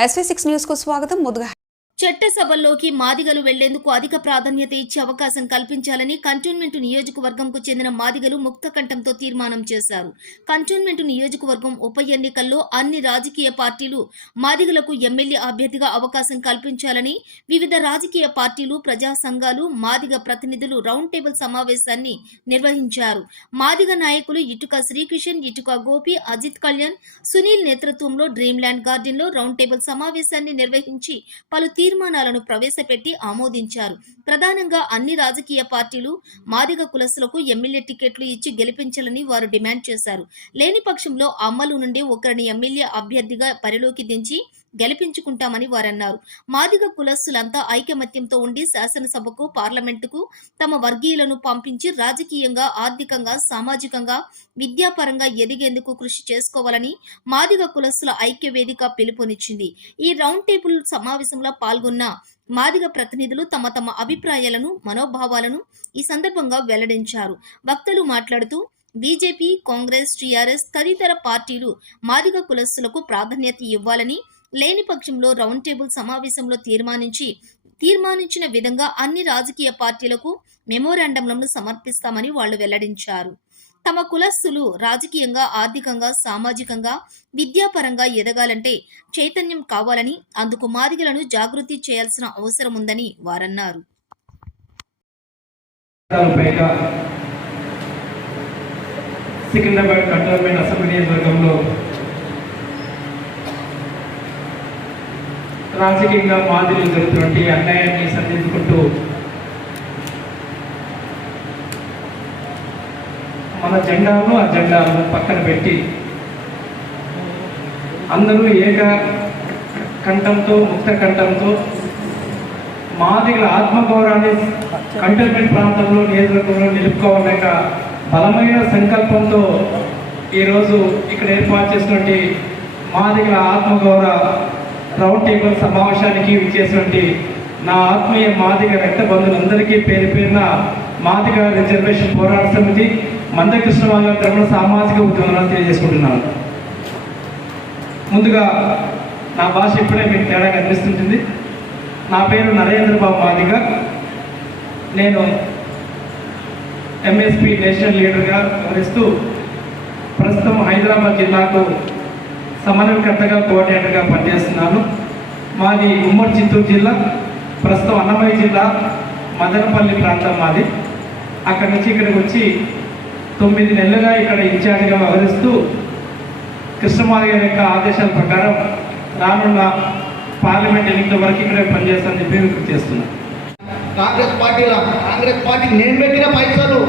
SV six news కు స్వాగతం ముందుగా చట్టసభల్లోకి మాదిగలు వెళ్ళేందుకు అధిక ప్రాధాన్యత ఇచ్చే అవకాశం కల్పించాలని కంటోన్మెంట్ నియోజకవర్గంకు చెందిన మాదిగలు ముక్తకంఠంతో తీర్మానం చేశారు. కంటోన్మెంట్ నియోజకవర్గం ఉప ఎన్నికల్లో అన్ని రాజకీయ పార్టీలు మాదిగలకు ఎమ్మెల్యే అభ్యర్థిగా అవకాశం కల్పించాలని వివిధ రాజకీయ పార్టీలు ప్రజా సంఘాలు మాదిగ ప్రతినిధులు రౌండ్ టేబుల్ సమావేశాన్ని నిర్వహించారు. మాదిగ నాయకులు ఇటుక శ్రీకిషన్ ఇటుక గోపి అజిత్ కళ్యాణ్ సునీల్ నేతృత్వంలో డ్రీమ్ ల్యాండ్ గార్డెన్లో రౌండ్ టేబుల్ సమావేశాన్ని నిర్వహించి పలు తీర్మానాలను ప్రవేశపెట్టి ఆమోదించారు. ప్రధానంగా అన్ని రాజకీయ పార్టీలు మాదిగ కులస్తులకు ఎమ్మెల్యే టికెట్లు ఇచ్చి గెలిపించాలని వారు డిమాండ్ చేశారు. లేని పక్షంలో అమ్మలు నుండి ఒకరిని ఎమ్మెల్యే అభ్యర్థిగా పరిలోకి దించి గెలిపించుకుంటామని వారన్నారు. మాదిగ కులస్తులంతా ఐకమత్యంతో ఉండి శాసనసభకు పార్లమెంటుకు తమ వర్గీయులను పంపించి రాజకీయంగా ఆర్థికంగా సామాజికంగా విద్యాపరంగా ఎదిగేందుకు కృషి చేసుకోవాలని మాదిగ కులస్తుల ఐక్య వేదిక పిలుపునిచ్చింది. ఈ రౌండ్ టేబుల్ సమావేశంలో పాల్గొన్న మాదిగ ప్రతినిధులు తమ తమ అభిప్రాయాలను మనోభావాలను ఈ సందర్భంగా వెల్లడించారు. వక్తలు మాట్లాడుతూ బీజేపీ కాంగ్రెస్ టీఆర్ఎస్ తదితర పార్టీలు మాదిగ కులస్తులకు ప్రాధాన్యత ఇవ్వాలని లేని పక్షంలో రౌండ్ టేబుల్ సమావేశంలో తీర్మానించి తీర్మానించిన విధంగా అన్ని రాజకీయ పార్టీలకు మెమోరాండంలను సమర్పిస్తామని వాళ్ళు వెల్లడించారు. తమ కులస్తులు రాజకీయంగా ఆర్థికంగా సామాజికంగా విద్యాపరంగా ఎదగాలంటే చైతన్యం కావాలని అందుకు మాదిగలను జాగృతి చేయాల్సిన అవసరం ఉందని వారన్నారు. సికింద్రాబాద్ కంటోన్మెంట్ అసెంబ్లీ నియోజకవర్గంలో రాజకీయంగా మాదిరి జరుగుతున్నటువంటి అన్యాయాన్ని సంధించుకుంటూ మన జెండాను ఆ జెండాను పక్కన పెట్టి అందరూ ఏక కంఠంతో ముక్త కంఠంతో మాదిగల ఆత్మగౌరవాన్ని కంటైన్మెంట్ ప్రాంతంలో నియోజకవర్గంలో నిలుపుకోవాలనే బలమైన సంకల్పంతో ఈరోజు ఇక్కడ ఏర్పాటు చేసినటువంటి మాదిగల ఆత్మగౌరవ రౌండ్ టేబుల్ సమావేశానికి విచ్చేసినటువంటి నా ఆత్మీయ మాదిగ రక్త బంధువులందరికీ పేరు పేరున మాదిగ రిజర్వేషన్ పోరాట సమితి మందకృష్ణ వాళ్ళ సామాజిక ఉద్యమాలను తెలియజేసుకుంటున్నాను. ముందుగా నా భాష ఇప్పుడే మీకు తేడా కనిపిస్తుంటుంది. నా పేరు నరేంద్ర బాబు మాదిగ. నేను ఎంఎస్పి నేషనల్ లీడర్గా వ్యవహరిస్తూ ప్రస్తుతం హైదరాబాద్ జిల్లాకు సమన్వయకర్తగా కోఆర్డినేటర్గా పనిచేస్తున్నాను మాది ఉమ్మడి చిత్తూరు జిల్లా ప్రస్తుతం అన్నమయ్య జిల్లా మదనపల్లి ప్రాంతం మాది. అక్కడి నుంచి ఇక్కడికి వచ్చి తొమ్మిది నెలలుగా ఇక్కడ ఇన్ఛార్జిగా వ్యవహరిస్తూ కృష్ణమారి గారి యొక్క ఆదేశాల ప్రకారం రానున్న పార్లమెంట్ ఎన్నికల వరకు ఇక్కడే పనిచేస్తానని చెప్పి విజ్ఞప్తి చేస్తున్నాను కాంగ్రెస్ పార్టీలో కాంగ్రెస్ పార్టీ నేను పెట్టిన పైసలు.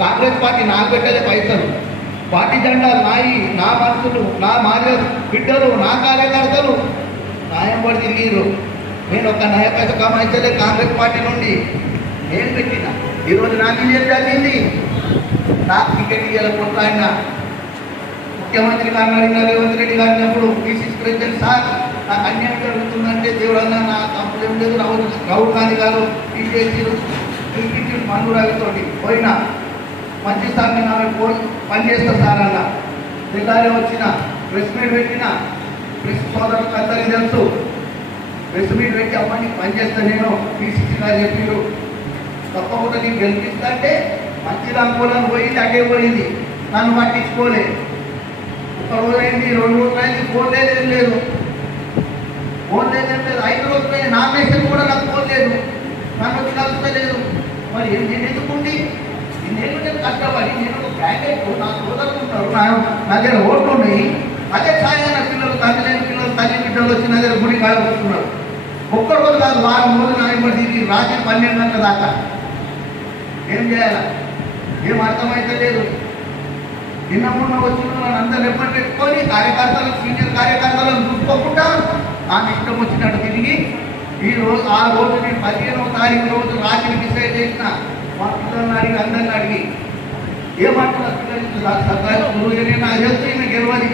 కాంగ్రెస్ పార్టీ నాకు పెట్టలే పైసలు. పార్టీ జెండాలు నాయి నా మనుషులు నా మాదిగ బిడ్డలు నా కార్యకర్తలు న్యాయం పడి నీరు నేను ఒక న్యాయ పథకం అయితే కాంగ్రెస్ పార్టీ నుండి. నేను పెట్టిన. ఈరోజు నాకు ఇది జరిగింది. నాకు టికెట్ ఇవ్వాలి ఆయన. ముఖ్యమంత్రి గారిని అడిగిన రేవంత్ రెడ్డి గారిని అప్పుడు పీసీసీ ప్రెసిడెంట్ సార్ నాకు అన్యాయం జరుగుతుందంటే దేవుడన్నా నా తప్పులు లేదు. రాహుల్ రాహుల్ గాంధీ గారు టీజేసీలు టీటీసీ మనురాగితోటి పోయినా. మంచి సార్ నేను ఆమె పోయి పనిచేస్తా సార్ అన్న. తెల్లారే వచ్చిన ప్రెస్ మీట్ పెట్టిన. ప్రెస్ సోదరులకు అందరికీ తెలుసు. ప్రెస్ మీట్ పెట్టి అమ్మని పనిచేస్తా నేను పిసిసి గారు చెప్పారు. తప్పకుండా నీకు గెలిపిస్తా అంటే మంచి రంగులను పోయింది అటే పోయింది. నన్ను పట్టించుకోలే. ఒక రోజు అయింది రెండు రోజులు అయింది ఫోన్ లేదు ఏం లేదు. ఫోన్ లేదు ఏం లేదు. ఐదు రోజులు అయింది నామినేషన్ కూడా నాకు ఫోన్ లేదు. నన్ను వచ్చి కలుస్తలేదు. మరి ఏం నేను ఎందుకుండి నేను కష్టపడి నేను ఒక క్యాండిడేట్ నా సోదరులు ఉంటారు నా దగ్గర ఓట్లు ఉన్నాయి. అదే సాయంగా నా పిల్లలు తల్లి లేని పిల్లలు తల్లి బిడ్డలు వచ్చి నా దగ్గర గుడి కాయకొస్తున్నారు ఒక్క రోజు కాదు వారం రోజులు నాయబడి ఇది రాత్రి పన్నెండు గంటల దాకా. ఏం చేయాలా? ఏం అర్థమైతే లేదు. నిన్న మొన్న వచ్చిన వాళ్ళని అందరూ ఎప్పుడు పెట్టుకొని కార్యకర్తలు సీనియర్ కార్యకర్తలను చూసుకోకుండా నాకు ఇష్టం వచ్చినట్టు తిరిగి ఈ రోజు ఆ రోజు నేను పదిహేనవ తారీఖు రోజు రాత్రి డిసైడ్ చేసిన మా పిల్లలను అడిగి అందరిని అడిగి ఏమంటున్నారు పిల్లలు? సర్కారు గురువు నాకు తెలుసు ఈయన గెలవది